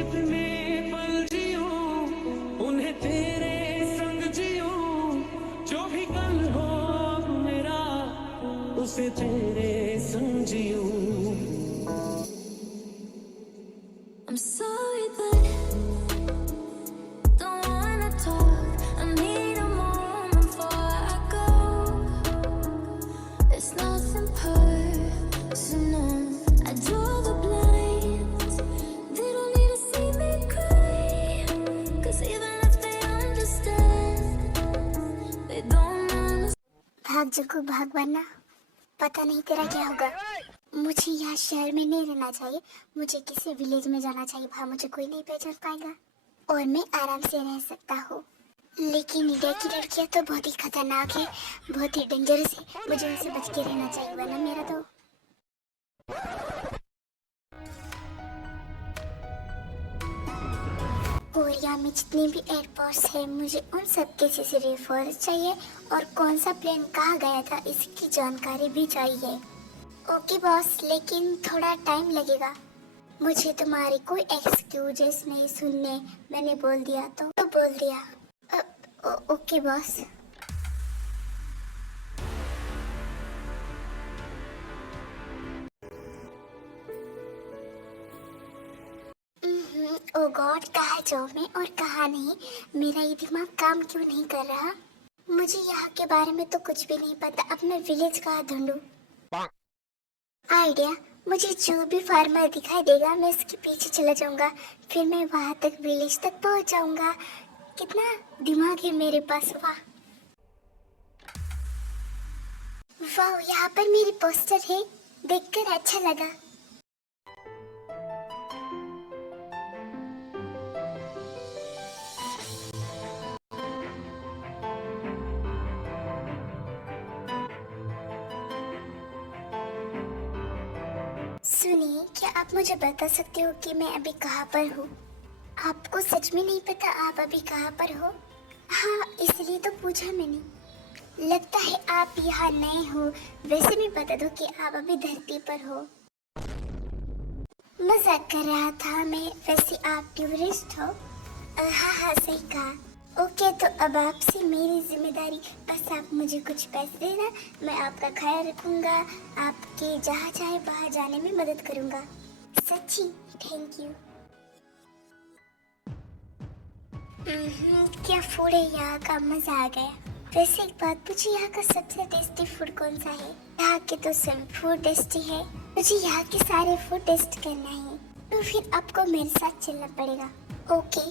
जितने पल जियो उन्हें तेरे संग जियो, जो भी कल हो अब मेरा उसे तेरे संग जियो। I'm sorry but don't wanna talk. I need a moment before I go. It's nothing personal. I draw the blinds. They don't need to see me cry. 'Cause even if they understand, they don't understand. भाग जग्गू भाग, वरना पता नहीं तेरा क्या होगा। मुझे यहाँ शहर में नहीं रहना चाहिए, मुझे किसी विलेज में जाना चाहिए। वहाँ मुझे कोई नहीं पहचान पाएगा और मैं आराम से रह सकता हूँ। लेकिन इंडिया की लड़कियाँ तो बहुत ही खतरनाक है, बहुत ही डेंजरस है। मुझे उनसे बच के रहना चाहिए, वरना मेरा तो कोरिया में जितने भी एयरपोर्ट्स हैं, मुझे उन सब के CCTV फुटेज चाहिए और कौन सा प्लेन कहाँ गया था इसकी जानकारी भी चाहिए। ओके बॉस, लेकिन थोड़ा टाइम लगेगा। मुझे तुम्हारी कोई एक्सक्यूजेस नहीं सुनने। मैंने बोल दिया तो बोल दिया। Okay boss. ओ गॉड, कहाँ जाऊँ मैं और कहाँ नहीं? मेरा ये दिमाग काम क्यों नहीं कर रहा? मुझे यहाँ के बारे में तो कुछ भी नहीं पता। अब मैं विलेज कहाँ ढूंढूं? आइडिया, मुझे जो भी फार्मर दिखाई देगा मैं इसके पीछे चला जाऊंगा, फिर मैं वहां तक विलेज तक पहुंच जाऊंगा। कितना दिमाग है मेरे पास। वाह वाह, यहाँ पर मेरी पोस्टर है, देखकर अच्छा लगा। सुनिए, क्या आप मुझे बता सकते हो कि मैं अभी कहाँ पर हूँ? आपको सच में नहीं पता आप अभी कहाँ पर हो? हाँ, इसलिए तो पूछा मैंने। लगता है आप यहाँ नए हो। वैसे भी बता दो कि आप अभी धरती पर हो। मजाक कर रहा था मैं। वैसे आप टूरिस्ट हो? हाँ हाँ, सही कहा। ओके, तो अब आपसे मेरी जिम्मेदारी, बस आप मुझे कुछ पैसे देना, मैं आपका ख्याल रखूंगा, आपके जहाँ चाहे वहाँ जाने में मदद करूंगा। सच्ची? Thank you. क्या फूड है यहाँ का, मजा आ गया। वैसे एक बात पूछिए, यहाँ का सबसे टेस्टी फूड कौन सा है? यहाँ के तो सभी फूड टेस्टी है, मुझे यहाँ के सारे फूड टेस्ट करना है। तो फिर आपको मेरे साथ चलना पड़ेगा। ओके।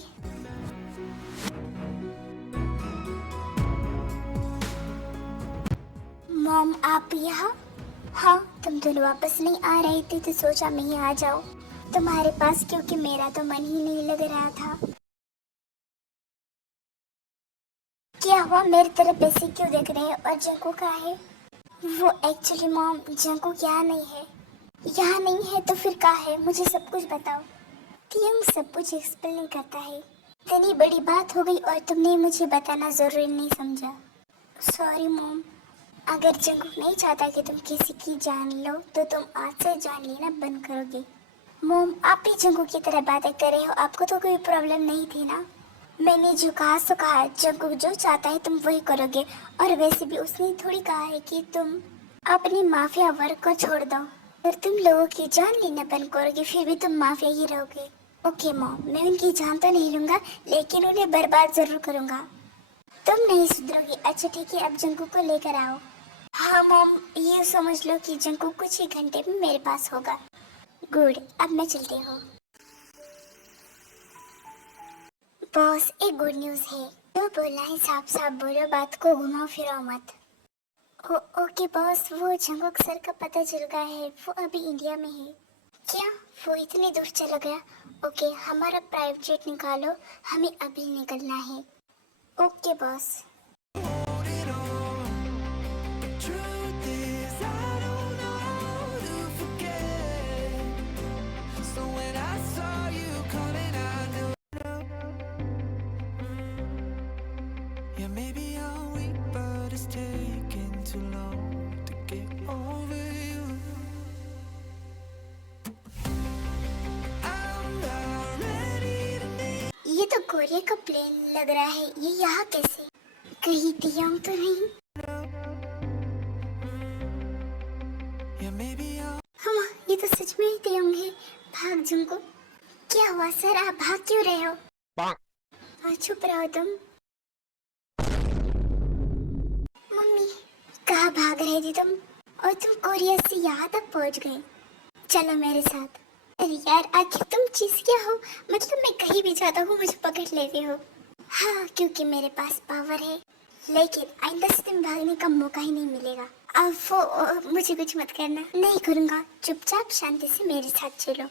मॉम, आप यहाँ? हाँ, तुम दोनों वापस नहीं आ रही थी तो सोचा मैं ही आ जाऊँ तुम्हारे पास, क्योंकि मेरा तो मन ही नहीं लग रहा था। क्या हुआ, मेरी तरफ ऐसे क्यों देख रहे हो? और जंकू कहाँ है? वो एक्चुअली मॉम, जंकू यहाँ नहीं है। यहाँ नहीं है तो फिर कहाँ है? मुझे सब कुछ बताओ। क्यों सब कुछ एक्सप्लेन करता है? इतनी बड़ी बात हो गई और तुमने मुझे बताना जरूरी नहीं समझा। Sorry mom. अगर जंकू नहीं चाहता कि तुम किसी की जान लो तो तुम आज से जान लेना बंद करोगे। मॉम, आप भी जंकू की तरह बातें कर रहे हो, आपको तो कोई प्रॉब्लम नहीं थी ना? मैंने जो कहा सो कहा, जंकू जो चाहता है तुम वही करोगे। और वैसे भी उसने थोड़ी कहा है कि तुम अपनी माफिया वर्क को छोड़ दो। अगर तुम लोगों की जान लेना बंद करोगे फिर भी तुम माफिया ही रहोगे। ओके मॉम, मैं उनकी जान तो नहीं लूंगा, लेकिन उन्हें बर्बाद जरूर करूंगा। तुम नहीं सुधरोगी। अच्छा ठीक है, अब जंकू को लेकर आओ। हाँ मॉम, ये समझ लो कि जंकू कुछ ही घंटे में मेरे पास होगा। गुड, अब मैं चलती हूँ। बॉस, एक गुड न्यूज़ है। जो बोलना है साफ साफ बोलो, बात को घुमाओ फिराओ मत। ओके बॉस, वो जंगुक सर का पता चल गया है, वो अभी इंडिया में है। क्या? वो इतनी दूर चला गया? ओके, हमारा प्राइवेट जेट निकालो, हमें अभी निकलना है। Okay boss. Maybe I'm weak, but it's taking too long to get over you. I'm not ready ये तो कोरिया का प्लेन लग रहा है, ये यहाँ कैसे? कहीं तियोंग तो नहीं? हाँ, ये तो सच में ही तियोंग है। भाग जुंको। क्या हुआ सर, आप भाग क्यों रहे हो? चुप रहो तुम। मम्मी, कहाँ भाग रही थी तुम? और तुम कोरिया से यहाँ तक पहुँच गए। चलो मेरे साथ। अरे यार, आखिर तुम चीज क्या हो? मतलब मैं कहीं भी जाता हूँ मुझे पकड़ लेते हो। हाँ, क्योंकि मेरे पास पावर है। लेकिन आइंदा से तुम भागने का मौका ही नहीं मिलेगा। अब वो मुझे कुछ मत करना। नहीं करूँगा, चुपचाप शांति से मेरे साथ चलो।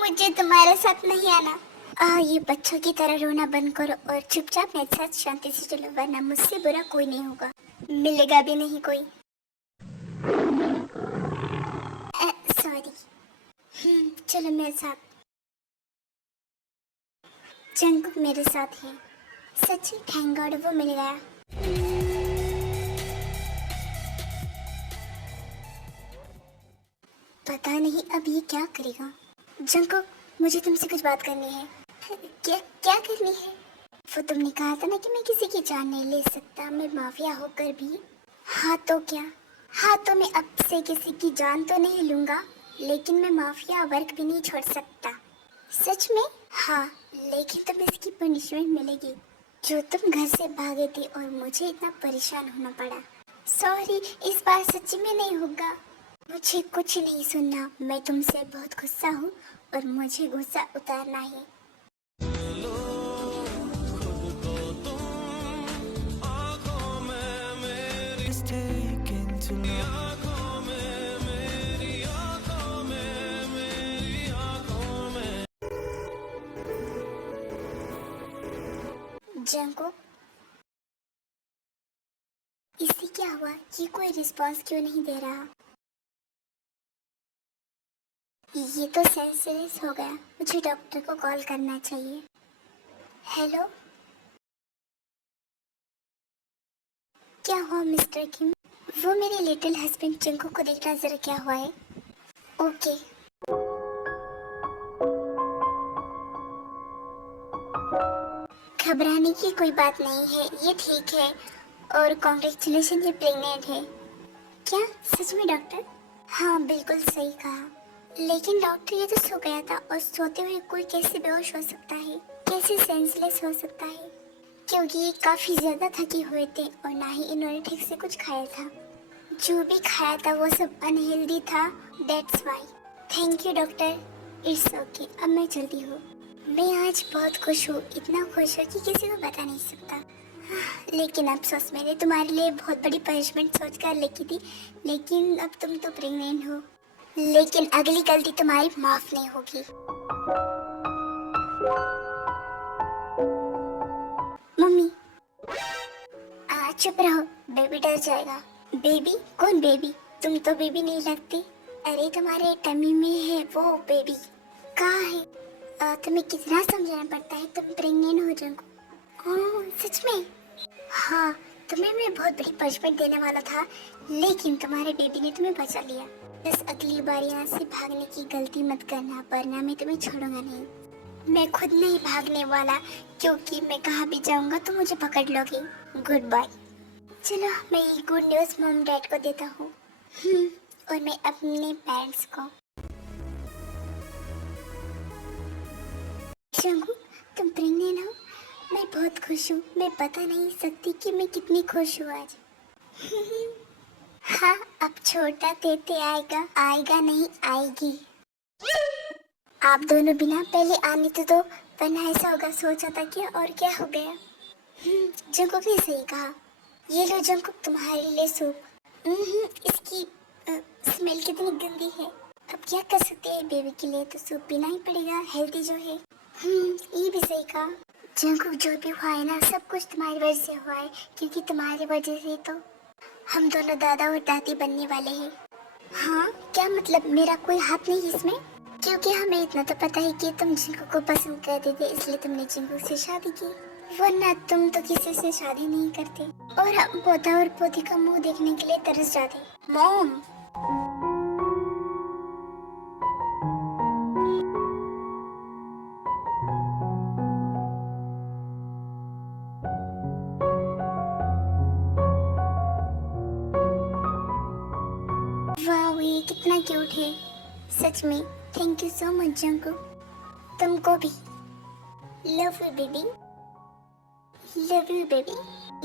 मुझे तुम्हारे साथ नहीं आना। ये बच्चों की तरह रोना बंद करो और चुपचाप मेरे साथ शांति से चलो, वरना मुझसे बुरा कोई नहीं होगा, मिलेगा भी नहीं कोई। सॉरी। चलो मेरे साथ। जंगकुक मेरे साथ है। सच्ची थैंक गॉड वो मिल गया। पता नहीं अब ये क्या करेगा। जंगकुक, मुझे तुमसे कुछ बात करनी है। क्या क्या करनी है? वो तुमने कहा था ना कि मैं किसी की जान नहीं ले सकता, मैं माफिया होकर भी। हाँ तो क्या? हाँ तो मैं अब से किसी की जान तो नहीं लूंगा, लेकिन मैं माफिया वर्क भी नहीं छोड़ सकता। सच में? हाँ, लेकिन तुम्हें इसकी पनिशमेंट मिलेगी। जो तुम घर से भागे थे और मुझे इतना परेशान होना पड़ा। सॉरी, इस बार सच्ची में नहीं होगा। मुझे कुछ नहीं सुनना, मैं तुमसे बहुत गुस्सा हूँ और मुझे गुस्सा उतारना है। जंगकुक, इसे क्या हुआ? ये कोई रिस्पांस क्यों नहीं दे रहा? ये तो सेंसलेस हो गया, मुझे डॉक्टर को कॉल करना चाहिए। हेलो, क्या हुआ मिस्टर किम? वो मेरे लिटिल हस्बैंड जंगकुक को देखना जरा क्या हुआ है। ओके। घबराने की कोई बात नहीं है, ये ठीक है। और कॉन्ग्रेचुलेशन, ये प्रेग्नेंट है। क्या सच में डॉक्टर? हाँ बिल्कुल सही कहा। लेकिन डॉक्टर, ये तो सो गया था और सोते हुए कोई कैसे बेहोश हो सकता है, कैसे सेंसलेस हो सकता है? क्योंकि ये काफी ज्यादा थके हुए थे और ना ही इन्होंने ठीक से कुछ खाया था। जो भी खाया था वो सब अनहेल्दी था, that's why. Thank you doctor, it's okay. अब मैं चलती हूँ। मैं आज बहुत खुश हूँ, इतना खुश हूँ कि किसी को बता नहीं सकता। लेकिन अफसोस, मैंने तुम्हारे लिए बहुत बड़ी पनिशमेंट सोच कर लिखी थी, लेकिन अब तुम तो प्रेग्नेंट हो। लेकिन अगली गलती तुम्हारी माफ नहीं होगी। मम्मी, चुप रहो, बेबी डर जाएगा। बेबी? कौन बेबी? तुम तो बेबी नहीं लगती। अरे तुम्हारे टमी में है वो बेबी। कहाँ है? तुम्हें कितना समझाना पड़ता है, तुम प्रेग्नेंट हो जाओ। सच में? हाँ, तुम्हें मैं बहुत बड़ी पनिशमेंट देने वाला था, लेकिन तुम्हारे बेबी ने तुम्हें बचा लिया। बस अगली बार यहाँ से भागने की गलती मत करना, वरना मैं तुम्हें छोड़ूंगा नहीं। मैं खुद नहीं भागने वाला, क्योंकि मैं कहाँ भी जाऊंगा तो मुझे पकड़ लोगी। Good bye. चलो, मैं ये गुड न्यूज़ मॉम डैड को देता हूँ, और मैं अपने पेरेंट्स को। शंकु, तुम प्रेग्नेंट हो? मैं बहुत खुश हूँ, मैं बता नहीं सकती कि मैं कितनी खुश हूँ आज। हाँ, अब छोटा तेते आएगा, आएगा नहीं आएगी। आप दोनों बिना पहले आने तो दो, वरना ऐसा होगा सोचा था क्या और क्या हो गया। जंकुक ने सही कहा। ये लो जंकुक, तुम्हारे लिए सूप। इसकी स्मेल कितनी गंदी है। अब क्या कर सकते हैं, बेबी के लिए तो सूप पीना ही पड़ेगा, हेल्दी जो है। ये भी सही कहा। जंकुक, जो भी हुआ है ना, सब कुछ तुम्हारी वजह से हुआ है, क्योंकि तुम्हारी वजह से तो हम दोनों दादा और दादी बनने वाले हैं। हाँ, क्या मतलब मेरा कोई हाथ नहीं इसमें? क्योंकि हमें इतना तो पता है कि तुम जिंकू को पसंद करते थे, इसलिए तुमने जिंकू से शादी की, वरना तुम तो किसी से शादी नहीं करते और हम पोता और पोती का मुंह देखने के लिए तरस जाते। मॉम, वाह, ये कितना क्यूट है। सच में thank you so much Jungkook. तुमको भी। Love you baby, love you baby.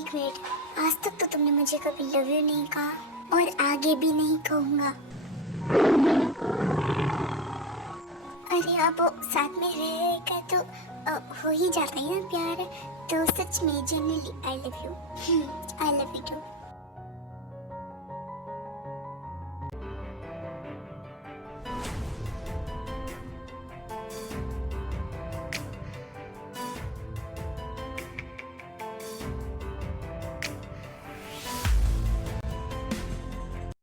एक मिनट, आज तक तो तुमने मुझे कभी लव यू नहीं कहा और आगे भी नहीं कहूँगा। अरे अब साथ में रहेगा तो हो ही जाता है ना प्यार। तो सच में genuinely I love you. I love you to.